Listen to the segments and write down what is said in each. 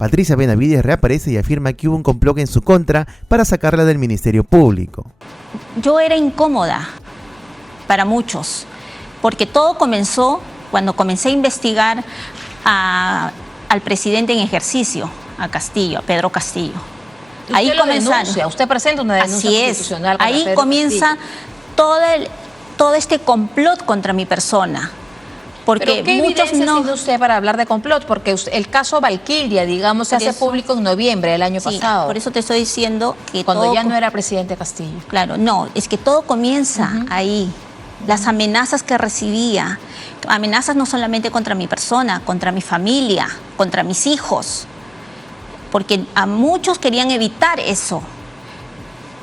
Patricia Benavides reaparece y afirma que hubo un complot en su contra para sacarla del Ministerio Público. Yo era incómoda para muchos, porque todo comenzó cuando comencé a investigar al presidente en ejercicio, a Castillo, a Pedro Castillo. Ahí comenzaron. Usted presenta una denuncia constitucional. Ahí comienza todo este complot contra mi persona. Porque ¿pero qué muchos evidencias tiene usted para hablar de complot? Porque el caso Valkyria, digamos, se hace público en noviembre del año pasado. Por eso te estoy diciendo que cuando ya no era presidente Castillo. Claro, no, es que todo comienza ahí. Las amenazas que recibía, amenazas no solamente contra mi persona, contra mi familia, contra mis hijos, porque a muchos querían evitar eso.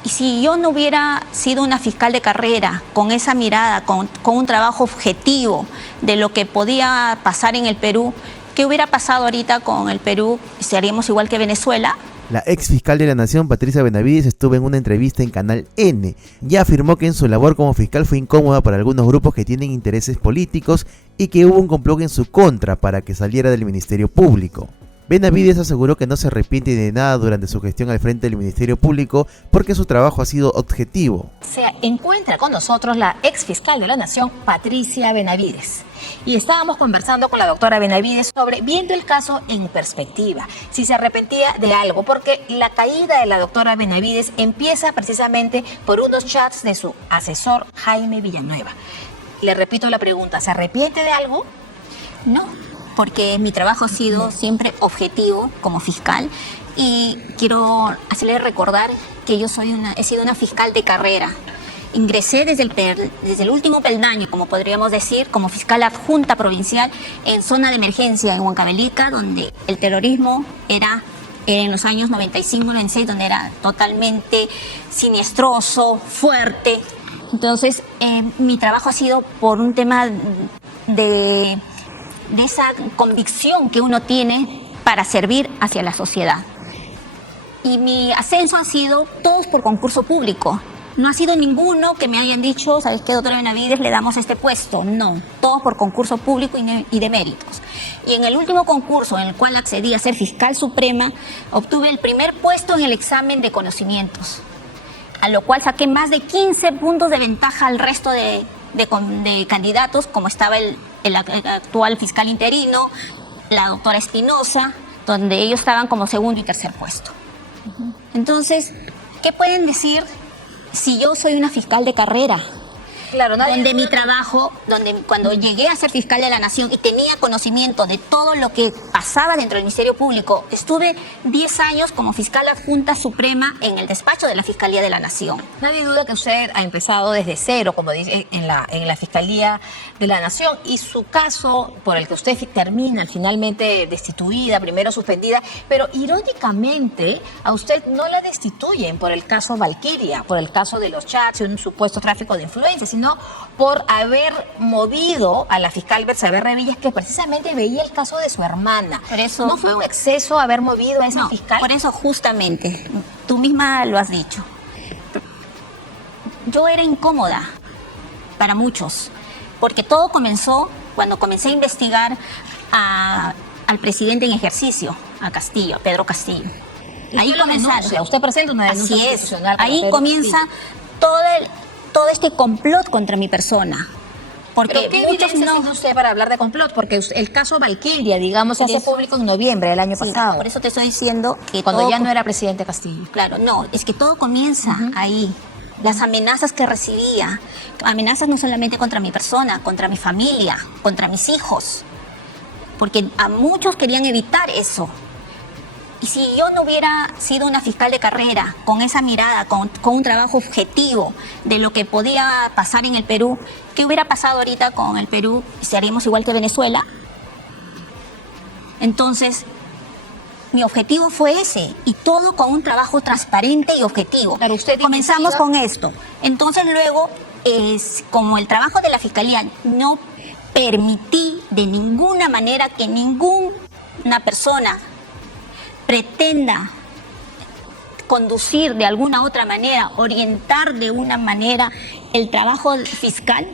Y si yo no hubiera sido una fiscal de carrera, con esa mirada, con un trabajo objetivo de lo que podía pasar en el Perú, ¿qué hubiera pasado ahorita con el Perú? ¿Seríamos igual que Venezuela? La ex fiscal de la Nación, Patricia Benavides, estuvo en una entrevista en Canal N y afirmó que en su labor como fiscal fue incómoda para algunos grupos que tienen intereses políticos y que hubo un complot en su contra para que saliera del Ministerio Público. Benavides aseguró que no se arrepiente de nada durante su gestión al frente del Ministerio Público porque su trabajo ha sido objetivo. Se encuentra con nosotros la ex fiscal de la Nación, Patricia Benavides. Y estábamos conversando con la doctora Benavides sobre, viendo el caso en perspectiva, si se arrepentía de algo, porque la caída de la doctora Benavides empieza precisamente por unos chats de su asesor Jaime Villanueva. Le repito la pregunta, ¿se arrepiente de algo? No, porque mi trabajo ha sido siempre objetivo como fiscal y quiero hacerle recordar que yo he sido una fiscal de carrera. Ingresé desde el último peldaño, como podríamos decir, como fiscal adjunta provincial en zona de emergencia en Huancavelica, donde el terrorismo era en los años 95-96, donde era totalmente siniestroso, fuerte. Entonces, mi trabajo ha sido por un tema de esa convicción que uno tiene para servir hacia la sociedad. Y mi ascenso ha sido todos por concurso público. No ha sido ninguno que me hayan dicho, ¿sabes qué, doctora Benavides, le damos este puesto? No, todos por concurso público y de méritos. Y en el último concurso en el cual accedí a ser fiscal suprema, obtuve el primer puesto en el examen de conocimientos, a lo cual saqué más de 15 puntos de ventaja al resto de candidatos, como estaba el actual fiscal interino, la doctora Espinosa, donde ellos estaban como segundo y tercer puesto. Entonces, ¿qué pueden decir si yo soy una fiscal de carrera? Claro, donde mi trabajo, cuando llegué a ser fiscal de la Nación y tenía conocimiento de todo lo que pasaba dentro del Ministerio Público, estuve 10 años como fiscal adjunta suprema en el despacho de la Fiscalía de la Nación. Nadie duda que usted ha empezado desde cero, como dice, en la Fiscalía de la Nación, y su caso por el que usted termina finalmente destituida, primero suspendida, pero irónicamente a usted no la destituyen por el caso Valkyria, por el caso de los chats y un supuesto tráfico de influencias, sino por haber movido a la fiscal Betsabe Revillas, que precisamente veía el caso de su hermana. Por eso, ¿no fue un exceso haber movido a esa fiscal? Por eso justamente, tú misma lo has dicho. Yo era incómoda para muchos, porque todo comenzó cuando comencé a investigar al presidente en ejercicio, a Castillo, a Pedro Castillo. Ahí comenzaron. Usted presenta una denuncia constitucional. Ahí comienza todo este complot contra mi persona. Porque ¿pero qué evidencias tiene usted para hablar de complot? Porque el caso Valkyria, digamos, se hace público en noviembre del año pasado. Por eso te estoy diciendo que cuando ya no era presidente Castillo. Claro, no, es que todo comienza ahí. Las amenazas que recibía, amenazas no solamente contra mi persona, contra mi familia, contra mis hijos, porque a muchos querían evitar eso. Y si yo no hubiera sido una fiscal de carrera, con esa mirada, con un trabajo objetivo de lo que podía pasar en el Perú, ¿qué hubiera pasado ahorita con el Perú? ¿Seríamos igual que Venezuela? Entonces, mi objetivo fue ese, y todo con un trabajo transparente y objetivo. Pero usted comenzamos con esto. Entonces luego, como el trabajo de la Fiscalía, no permití de ninguna manera que ninguna persona pretenda conducir de alguna otra manera, orientar de una manera el trabajo fiscal.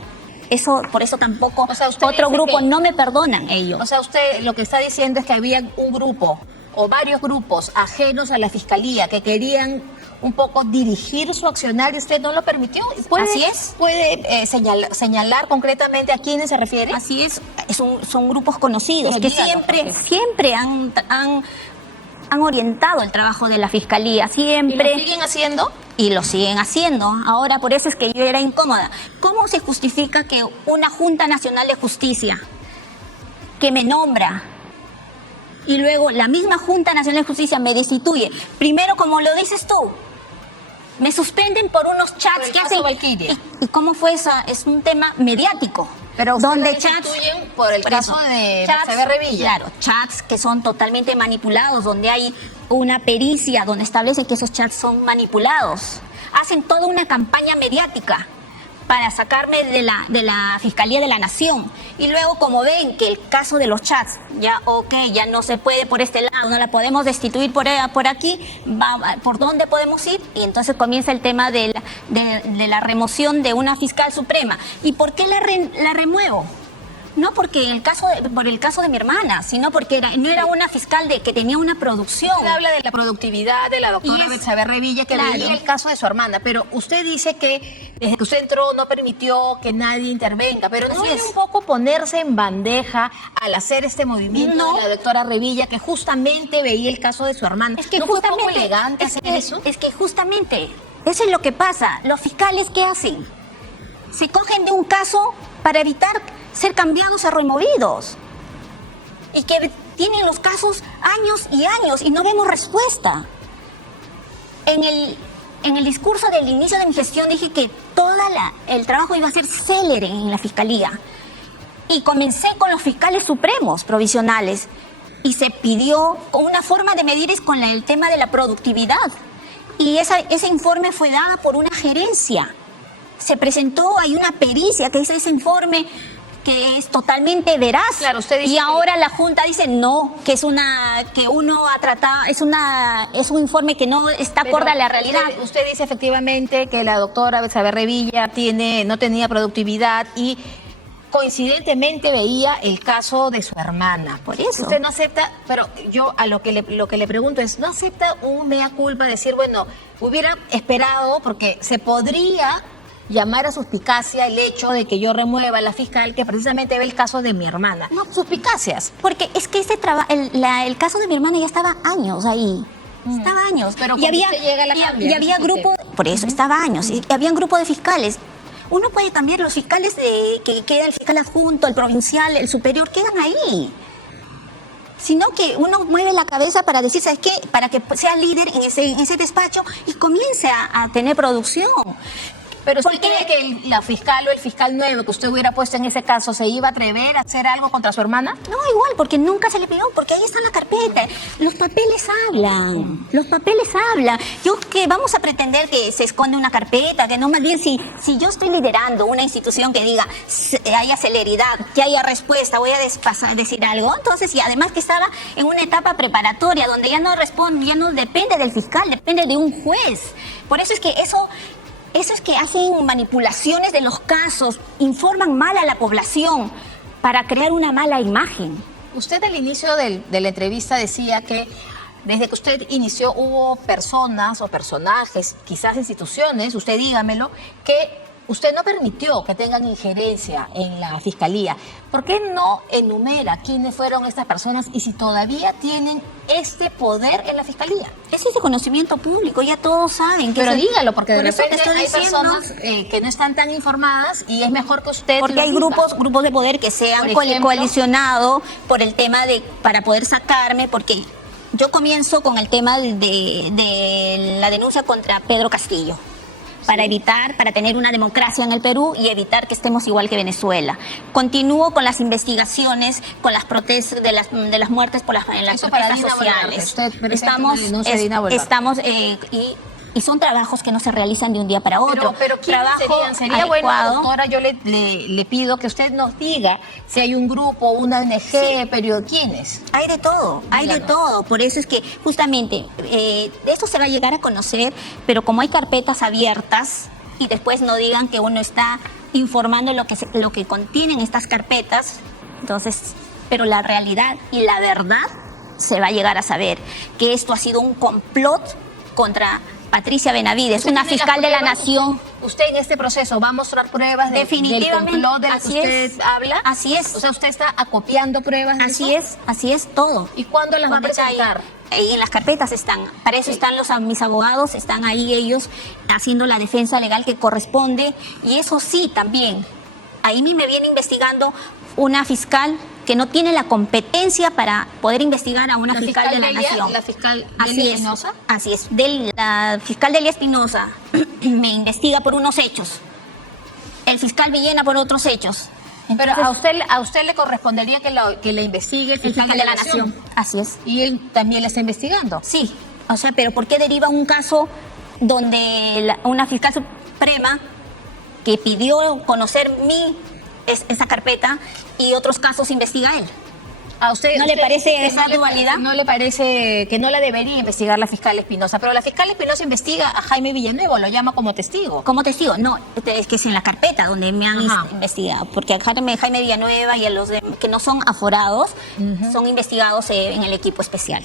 Por eso tampoco, o sea, otro grupo no me perdonan ellos. O sea, usted lo que está diciendo es que había un grupo o varios grupos ajenos a la fiscalía que querían un poco dirigir su accionar y usted no lo permitió. Así es. ¿Puede señalar concretamente a quiénes se refiere? Así es, son grupos conocidos Pero que díganos, siempre han orientado el trabajo de la Fiscalía, siempre. ¿Y lo siguen haciendo? Y lo siguen haciendo. Ahora, por eso es que yo era incómoda. ¿Cómo se justifica que una Junta Nacional de Justicia que me nombra y luego la misma Junta Nacional de Justicia me destituye? Primero, como lo dices tú, me suspenden por unos chats que hacen. ¿Y cómo fue eso? Es un tema mediático. Pero usted donde lo destituyen por el caso de Betsabe Revilla. Claro, chats que son totalmente manipulados, donde hay una pericia, donde establecen que esos chats son manipulados. Hacen toda una campaña mediática para sacarme de la Fiscalía de la Nación. Y luego, como ven que el caso de los chats, ya ya no se puede por este lado, no la podemos destituir por aquí, ¿por dónde podemos ir? Y entonces comienza el tema de la remoción de una fiscal suprema. ¿Y por qué la remuevo? No porque por el caso de mi hermana, sino porque no era una fiscal que tenía una producción. Usted habla de la productividad de la doctora Betsabe Revilla, que veía el caso de su hermana, pero usted dice que desde que usted entró no permitió que nadie intervenga, pero ¿no es un poco ponerse en bandeja al hacer este movimiento de la doctora Revilla, que justamente veía el caso de su hermana? Es que ¿No justamente, fue poco elegante hacer eso? Es que justamente eso es lo que pasa. Los fiscales, ¿qué hacen? Se cogen de un caso para evitar ser cambiados o removidos. Y que tienen los casos años y años y no vemos respuesta. En el discurso del inicio de mi gestión dije que el trabajo iba a ser célere en la Fiscalía. Y comencé con los fiscales supremos provisionales. Y se pidió una forma de medir es con el tema de la productividad. Y ese informe fue dado por una gerencia. Se presentó, hay una pericia que dice ese informe que es totalmente veraz. Claro, usted dice y ahora la Junta dice no, que uno ha tratado, es un informe que no está acorde a la realidad. Usted dice efectivamente que la doctora Betsabe Revilla no tenía productividad y coincidentemente veía el caso de su hermana. Por eso. Usted no acepta, pero yo a lo que le pregunto es, ¿no acepta un mea culpa? Decir, bueno, hubiera esperado, porque se podría llamar a suspicacia el hecho de que yo remueva a la fiscal que precisamente ve el caso de mi hermana. No, suspicacias. Porque es que el caso de mi hermana ya estaba años ahí. Estaba años. Pero y había, llega la y había grupo, por eso estaba años, y había un grupo de fiscales. Uno puede cambiar los fiscales que queda el fiscal adjunto, el provincial, el superior, quedan ahí. Sino que uno mueve la cabeza para decir, ¿sabes qué? Para que sea líder en ese despacho y comience a tener producción. Pero ¿usted cree que la fiscal o el fiscal nuevo que usted hubiera puesto en ese caso se iba a atrever a hacer algo contra su hermana? No, igual, porque nunca se le pidió, porque ahí está la carpeta. Los papeles hablan, los papeles hablan. Yo que vamos a pretender que se esconde una carpeta, que no, más bien si yo estoy liderando una institución que diga haya celeridad, que haya respuesta, voy a decir algo. Entonces, y además que estaba en una etapa preparatoria donde ya no responde, ya no depende del fiscal, depende de un juez. Por eso es que eso es que hacen manipulaciones de los casos, informan mal a la población para crear una mala imagen. Usted al inicio de la entrevista decía que desde que usted inició hubo personas o personajes, quizás instituciones, usted dígamelo, que usted no permitió que tengan injerencia en la Fiscalía. ¿Por qué no enumera quiénes fueron estas personas y si todavía tienen este poder en la Fiscalía? Ese es de conocimiento público, ya todos saben. Pero dígalo, porque de repente hay personas que no están tan informadas y es mejor que usted porque hay grupos de poder que se han coalicionado por el tema para poder sacarme, porque yo comienzo con el tema de la denuncia contra Pedro Castillo. Para tener una democracia en el Perú y evitar que estemos igual que Venezuela. Continúo con las investigaciones, con las protestas de las muertes en las protestas sociales. Estamos y son trabajos que no se realizan de un día para otro. Pero ¿quiénes serían? Sería bueno, doctora, yo le pido que usted nos diga si hay un grupo, una ONG, pero ¿quiénes? Hay de todo, hay de todo. Por eso es que justamente esto se va a llegar a conocer, pero como hay carpetas abiertas y después no digan que uno está informando lo que contienen estas carpetas, entonces, pero la realidad y la verdad se va a llegar a saber que esto ha sido un complot contra Patricia Benavides, ¿Usted una tiene fiscal las de la pruebas? Nación. ¿Usted en este proceso va a mostrar pruebas del complot del que usted habla? Así es. O sea, ¿usted está acopiando pruebas de Así eso? así es todo. ¿Y cuándo las va a Cuando está presentar? ahí en las carpetas están, para eso están mis abogados, están ahí ellos haciendo la defensa legal que corresponde, y eso sí también, ahí me viene investigando una fiscal que no tiene la competencia para poder investigar a una fiscal de la Nación. ¿La fiscal Así Delia es, Espinosa? así es. La fiscal Delia Espinosa me investiga por unos hechos, el fiscal Villena por otros hechos. Pero a usted le correspondería que la investigue el fiscal de la Nación. Así es. Y él también la está investigando. Sí, o sea, pero ¿por qué deriva un caso donde una fiscal suprema que pidió conocer esa carpeta y otros casos investiga él? ¿A usted ¿No le parece esa dualidad? ¿No le parece que no la debería investigar la fiscal Espinosa? Pero la fiscal Espinosa investiga a Jaime Villanueva, lo llama como testigo. Como testigo, no, es que es en la carpeta donde me han investigado, porque a Jaime Villanueva y a los que no son aforados son investigados en el equipo especial.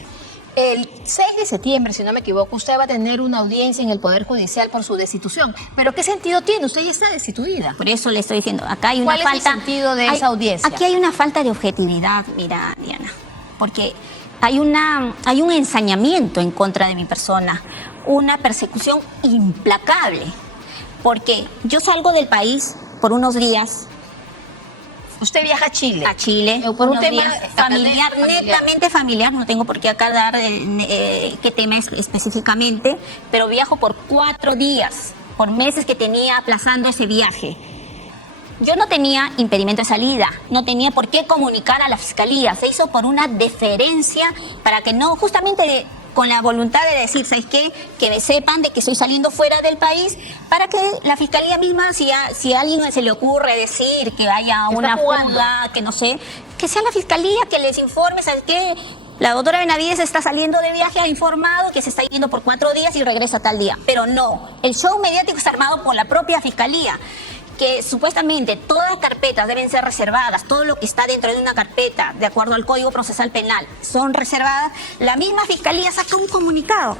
El 6 de septiembre, si no me equivoco, usted va a tener una audiencia en el Poder Judicial por su destitución. ¿Pero qué sentido tiene? Usted ya está destituida. Por eso le estoy diciendo, acá hay una ¿Cuál falta. es el sentido de esa audiencia? Aquí hay una falta de objetividad, mira, Diana, porque hay un ensañamiento en contra de mi persona, una persecución implacable, porque yo salgo del país por unos días. Usted viaja a Chile. A Chile, por un unos tema días familiar, familiar. netamente familiar, no tengo por qué acá dar qué tema es específicamente, pero viajo por 4 días, por meses que tenía aplazando ese viaje. Yo no tenía impedimento de salida, no tenía por qué comunicar a la fiscalía, se hizo por una deferencia para que no, justamente con la voluntad de decir, ¿sabes qué? Que me sepan de que estoy saliendo fuera del país, para que la fiscalía misma, si a alguien se le ocurre decir que haya una fuga, que no sé, que sea la fiscalía que les informe, ¿sabes qué? La doctora Benavides está saliendo de viaje, ha informado que se está yendo por 4 días y regresa tal día. Pero no, el show mediático está armado por la propia fiscalía, que supuestamente todas las carpetas deben ser reservadas, todo lo que está dentro de una carpeta, de acuerdo al Código Procesal Penal, son reservadas. La misma fiscalía saca un comunicado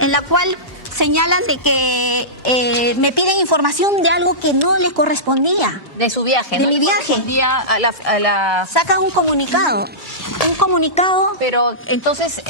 en la cual señalan de que me piden información de algo que no les correspondía. De su viaje. De ¿no? mi viaje. A la... Sacan un comunicado, Pero entonces...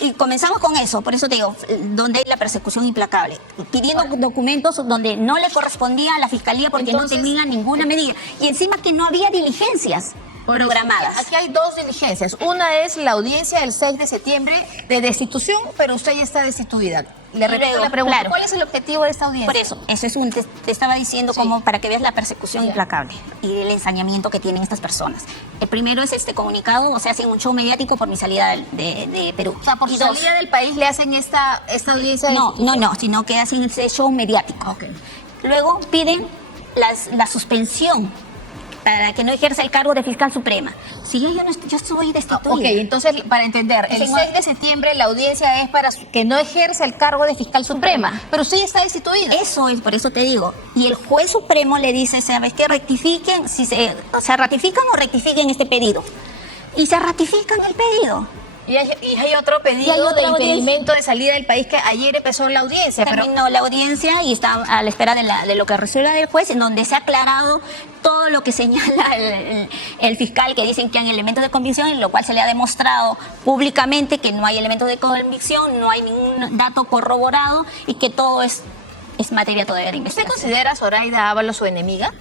y comenzamos con eso, por eso te digo, donde hay la persecución implacable, pidiendo documentos donde no le correspondía a la fiscalía porque Entonces, no tenía ninguna medida, y encima que no había diligencias programadas. Aquí hay 2 diligencias. Una es la audiencia del 6 de septiembre de destitución, pero usted ya está destituida. Le repito la pregunta, claro. ¿cuál es el objetivo de esta audiencia? Por eso es te estaba diciendo como para que veas la persecución implacable y el ensañamiento que tienen estas personas. El primero es este comunicado, o sea, hacen un show mediático por mi salida de Perú. O sea, por su salida del país le hacen esta audiencia de No, sino que hacen ese show mediático. Okay. Luego piden la suspensión para que no ejerza el cargo de fiscal suprema. Si yo soy destituida. Ok, entonces, para entender, el 6 de septiembre la audiencia es para que no ejerza el cargo de fiscal suprema, pero usted ya está destituida. Eso es, por eso te digo. Y el juez supremo le dice, ¿sabes qué? Rectifiquen, se ratifican o rectifiquen este pedido. Y se ratifican el pedido. Y hay otro pedido de impedimento de salida del país que ayer empezó la audiencia. Terminó la audiencia y está a la espera de lo que resuelva el juez, en donde se ha aclarado todo lo que señala el fiscal, que dicen que hay elementos de convicción, en lo cual se le ha demostrado públicamente que no hay elementos de convicción, no hay ningún dato corroborado y que todo es materia todavía de investigación. ¿Usted considera a Zoraida Ábalos su enemiga?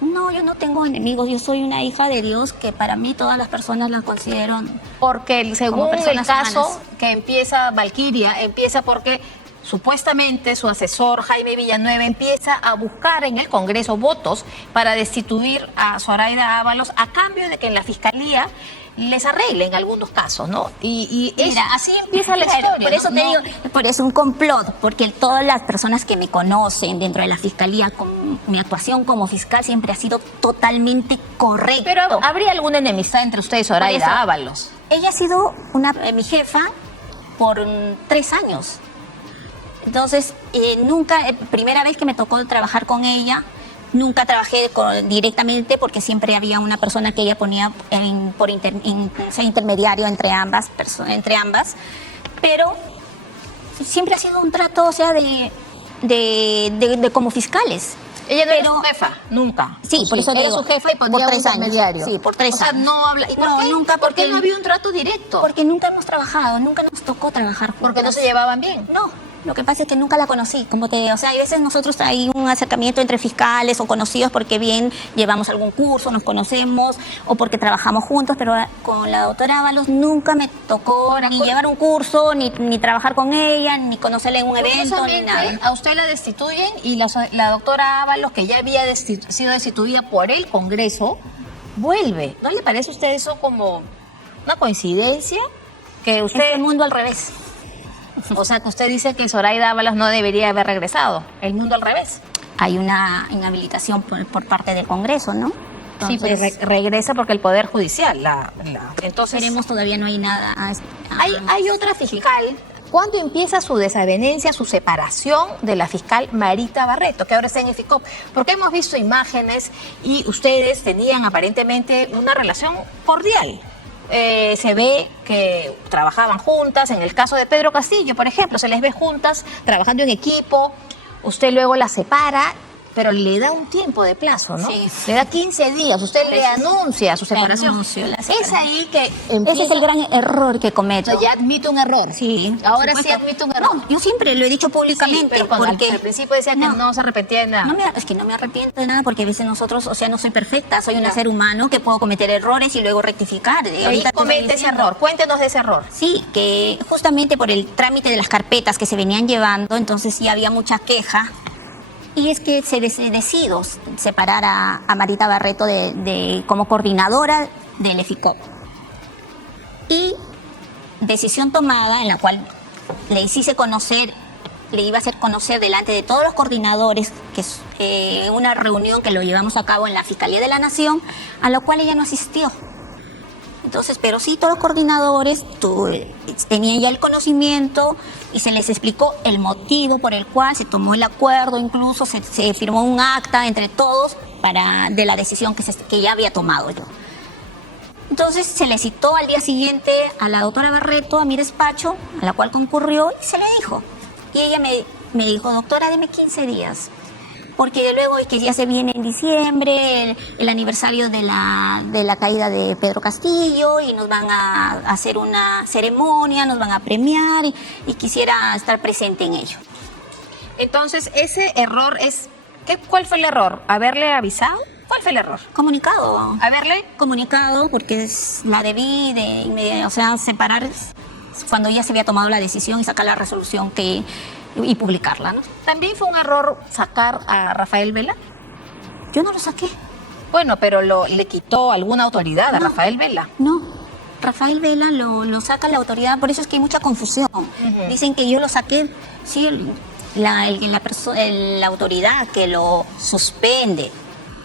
No, yo no tengo enemigos, yo soy una hija de Dios que para mí todas las personas las considero. Porque según el caso humanas. Que empieza Valquiria, empieza porque supuestamente su asesor Jaime Villanueva empieza a buscar en el Congreso votos para destituir a Zoraida Ábalos a cambio de que en la Fiscalía les arregle en algunos casos, ¿no? Y mira, así empieza la historia. Por eso ¿no? te digo, por eso un complot, porque todas las personas que me conocen dentro de la fiscalía, mi actuación como fiscal siempre ha sido totalmente correcta. Pero ¿habría alguna enemistad entre usted y Zoraida Ábalos? Ella ha sido mi jefa por 3 años. Entonces, primera vez que me tocó trabajar con ella, Nunca trabajé directamente porque siempre había una persona que ella ponía ser intermediario entre ambas, pero siempre ha sido un trato, o sea, de como fiscales. Ella no era su jefa, nunca. Sí, por eso era digo, su jefa y ponía por un 3 años. intermediario. Sí, por 3 o sea, años. no habla. ¿Y por No, qué? nunca, ¿Por qué porque- no había un trato directo? Porque nunca hemos trabajado, nunca nos tocó trabajar juntas. Porque no se llevaban bien. No, lo que pasa es que nunca la conocí, o sea, hay veces nosotros hay un acercamiento entre fiscales o conocidos porque bien llevamos algún curso, nos conocemos o porque trabajamos juntos, pero con la doctora Ábalos nunca me tocó ni llevar un curso, ni trabajar con ella, ni conocerla en un evento, ni Curiosamente, nada. a usted la destituyen y la doctora Ábalos, que ya había sido destituida por el Congreso, vuelve. ¿No le parece a usted eso como una coincidencia? Que Es usted, el mundo al revés. o sea, que usted dice que Zoraida Ábalos no debería haber regresado. El mundo al revés. Hay una inhabilitación por parte del Congreso, ¿no? Sí, pero Entonces, regresa porque el Poder Judicial. Entonces, esperemos, todavía no hay nada. hay otra fiscal. ¿Cuándo empieza su desavenencia, su separación de la fiscal Marita Barreto, que ahora está en el FICOP? Porque hemos visto imágenes y ustedes tenían aparentemente una relación cordial. Se ve que trabajaban juntas. En el caso de Pedro Castillo, por ejemplo, se les ve juntas, trabajando en equipo. Usted luego la separa, pero le da un tiempo de plazo, ¿no? Sí. Le da 15 días. Usted le anuncia su separación. anuncio la Es separación. ahí que Ese es el gran error que cometo. Ya admite un error. Sí, Ahora por sí supuesto. admite un error. No, yo siempre lo he dicho públicamente. Sí, pero cuando porque al principio decía que no se arrepentía de nada. es que no me arrepiento de nada porque a veces nosotros, o sea, no soy perfecta, soy un ser humano que puedo cometer errores y luego rectificar. Ahí Ahorita te comete estoy ese diciendo. error. Cuéntenos de ese error. Sí, que justamente por el trámite de las carpetas que se venían llevando, entonces sí había mucha queja. Y es que se decidió separar a Marita Barreto como coordinadora del EFICOP. Y decisión tomada en la cual le iba a hacer conocer delante de todos los coordinadores, que es una reunión que lo llevamos a cabo en la Fiscalía de la Nación, a la cual ella no asistió. Entonces, pero sí, todos los coordinadores tenían ya el conocimiento y se les explicó el motivo por el cual se tomó el acuerdo, incluso se firmó un acta entre todos de la decisión que ya había tomado yo. Entonces se le citó al día siguiente a la doctora Barreto a mi despacho, a la cual concurrió y se le dijo. Y ella me dijo, doctora, deme 15 días. Porque luego es que ya se viene en diciembre el aniversario de la caída de Pedro Castillo y nos van a hacer una ceremonia, nos van a premiar y quisiera estar presente en ello. Entonces, ese error ¿cuál fue el error? ¿Haberle avisado? ¿Cuál fue el error? Comunicado. ¿Haberle? Comunicado porque la debí separar cuando ya se había tomado la decisión y sacar la resolución y publicarla, ¿no? ¿También fue un error sacar a Rafael Vela? Yo no lo saqué. Bueno, pero le quitó alguna autoridad a No. Rafael Vela. No, Rafael Vela lo saca la autoridad, por eso es que hay mucha confusión. Dicen que yo lo saqué, sí, la autoridad que lo suspende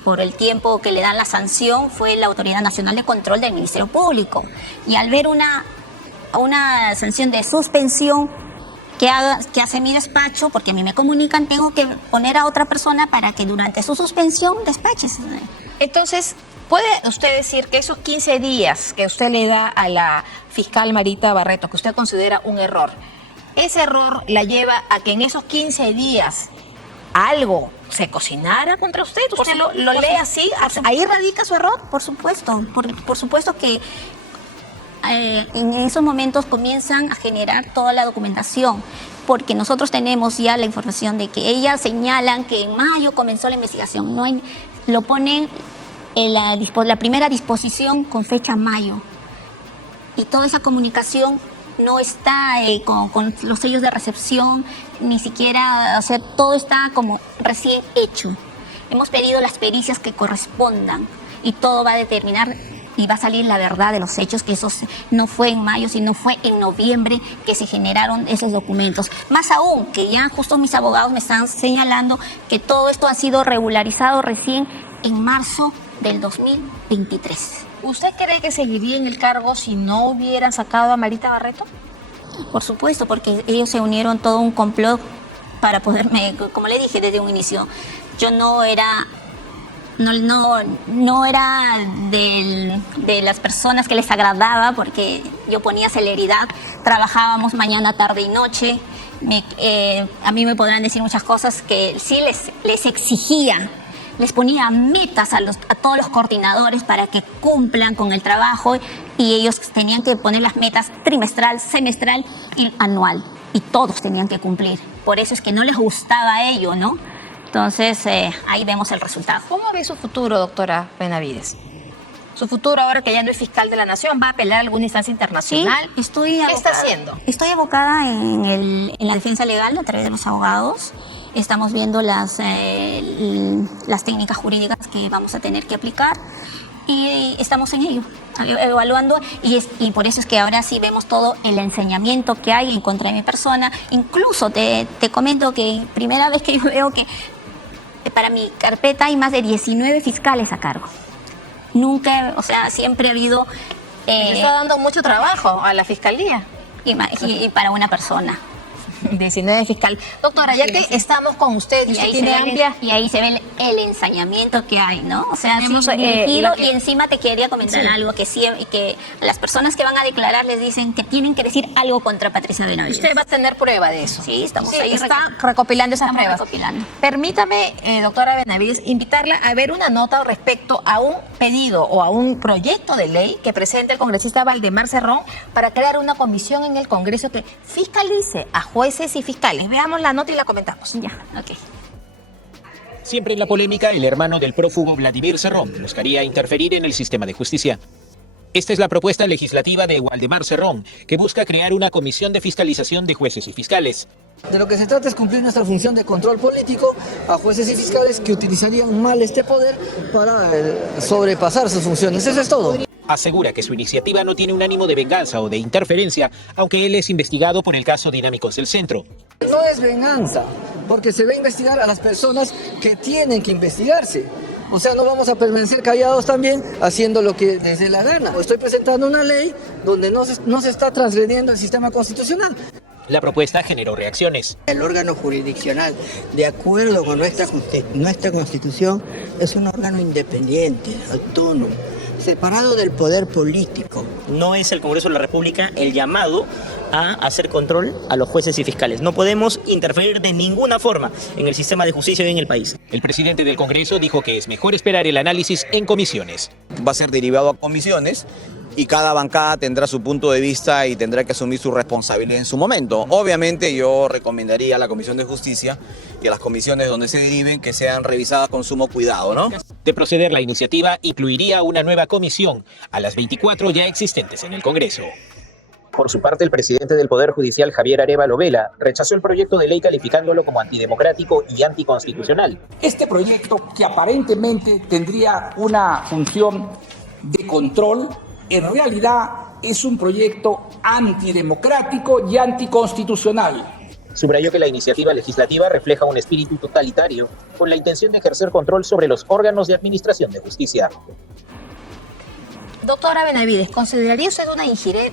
por el tiempo que le dan la sanción fue la Autoridad Nacional de Control del Ministerio Público. Y al ver una sanción de suspensión que hace mi despacho, porque a mí me comunican, tengo que poner a otra persona para que durante su suspensión despaches. Entonces, ¿puede usted decir que esos 15 días que usted le da a la fiscal Marita Barreto, que usted considera un error, ese error la lleva a que en esos 15 días algo se cocinara contra usted? ¿Usted lo lee así? ¿Ahí radica su error? Por supuesto, por supuesto que en esos momentos comienzan a generar toda la documentación, porque nosotros tenemos ya la información de que ellas señalan que en mayo comenzó la investigación. Lo ponen en la primera disposición con fecha mayo, y toda esa comunicación no está con los sellos de recepción, ni siquiera, o sea, todo está como recién hecho. Hemos pedido las pericias que correspondan y todo va a determinar y va a salir la verdad de los hechos, que eso no fue en mayo, sino fue en noviembre que se generaron esos documentos. Más aún, que ya justo mis abogados me están señalando que todo esto ha sido regularizado recién en marzo del 2023. ¿Usted cree que seguiría en el cargo si no hubieran sacado a Marita Barreto? Por supuesto, porque ellos se unieron todo un complot para poderme, como le dije desde un inicio, yo no era no era de las personas que les agradaba porque yo ponía celeridad, trabajábamos mañana, tarde y noche. A mí me podrán decir muchas cosas que sí les exigía, les ponía metas a todos los coordinadores para que cumplan con el trabajo y ellos tenían que poner las metas trimestral, semestral y anual y todos tenían que cumplir. Por eso es que no les gustaba ello, ¿no? Entonces ahí vemos el resultado. ¿Cómo ve su futuro, doctora Benavides? Su futuro ahora que ya no es fiscal de la Nación, ¿va a apelar a alguna instancia internacional? Sí, ¿Qué está haciendo? Estoy abocada en la defensa legal a través de los abogados. Estamos viendo las técnicas jurídicas que vamos a tener que aplicar y estamos en ello, evaluando y por eso es que ahora sí vemos todo el ensañamiento que hay en contra de mi persona. Incluso te comento que primera vez que yo veo que para mi carpeta hay más de 19 fiscales a cargo. Nunca, o sea, siempre ha habido... Le está dando mucho trabajo a la fiscalía. Y para una persona. 19 fiscal. Doctora, ya que estamos con usted, y ahí se ve el ensañamiento que hay, ¿no? O sea, y encima te quería comentar algo que sí, que las personas que van a declarar les dicen que tienen que decir algo contra Patricia Benavides. ¿Usted va a tener prueba de eso? Sí, estamos ahí está recopilando esas pruebas. Recopilando. Permítame, doctora Benavides, invitarla a ver una nota respecto a un pedido o a un proyecto de ley que presenta el congresista Waldemar Cerrón para crear una comisión en el Congreso que fiscalice a jueces y fiscales. Veamos la nota y la comentamos. Ya, ok. Siempre en la polémica, el hermano del prófugo Vladimir Cerrón buscaría interferir en el sistema de justicia. Esta es la propuesta legislativa de Waldemar Cerrón, que busca crear una comisión de fiscalización de jueces y fiscales. De lo que se trata es cumplir nuestra función de control político a jueces y fiscales que utilizarían mal este poder para sobrepasar sus funciones. Eso es todo. Asegura que su iniciativa no tiene un ánimo de venganza o de interferencia, aunque él es investigado por el caso Dinámicos del Centro. No es venganza, porque se va a investigar a las personas que tienen que investigarse. O sea, no vamos a permanecer callados también haciendo lo que les dé la gana. Estoy presentando una ley donde no se está transgrediendo el sistema constitucional. La propuesta generó reacciones. El órgano jurisdiccional, de acuerdo con nuestra Constitución, es un órgano independiente, autónomo, separado del poder político. No es el Congreso de la República el llamado a hacer control a los jueces y fiscales. No podemos interferir de ninguna forma en el sistema de justicia en el país. El presidente del Congreso dijo que es mejor esperar el análisis en comisiones. Va a ser derivado a comisiones y cada bancada tendrá su punto de vista y tendrá que asumir su responsabilidad en su momento. Obviamente yo recomendaría a la Comisión de Justicia y a las comisiones donde se deriven que sean revisadas con sumo cuidado, ¿no? De proceder, la iniciativa incluiría una nueva comisión a las 24 ya existentes en el Congreso. Por su parte, el presidente del Poder Judicial, Javier Arévalo Vela, rechazó el proyecto de ley calificándolo como antidemocrático y anticonstitucional. Este proyecto, que aparentemente tendría una función de control, en realidad es un proyecto antidemocrático y anticonstitucional. Subrayó que la iniciativa legislativa refleja un espíritu totalitario con la intención de ejercer control sobre los órganos de administración de justicia. Doctora Benavides, ¿consideraría usted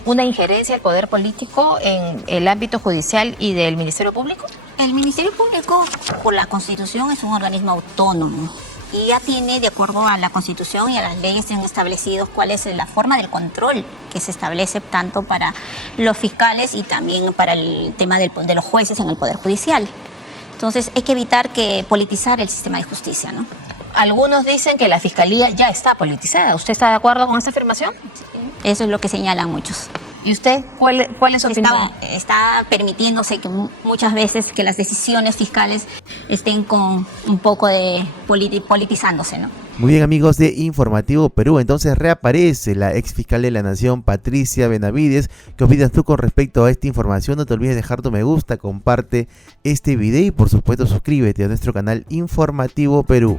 una injerencia del poder político en el ámbito judicial y del Ministerio Público? El Ministerio Público, por la Constitución, es un organismo autónomo y ya tiene, de acuerdo a la Constitución y a las leyes, han establecido cuál es la forma del control que se establece tanto para los fiscales y también para el tema de los jueces en el Poder Judicial. Entonces, hay que evitar politizar el sistema de justicia, ¿no? Algunos dicen que la Fiscalía ya está politizada. ¿Usted está de acuerdo con esta afirmación? Eso es lo que señalan muchos. ¿Y usted cuál es su opinión? Está permitiéndose que muchas veces que las decisiones fiscales estén con un poco de politizándose, ¿no? Muy bien, amigos de Informativo Perú, entonces reaparece la ex fiscal de la Nación, Patricia Benavides. ¿Qué opinas tú con respecto a esta información? No te olvides de dejar tu me gusta, comparte este video y por supuesto suscríbete a nuestro canal Informativo Perú.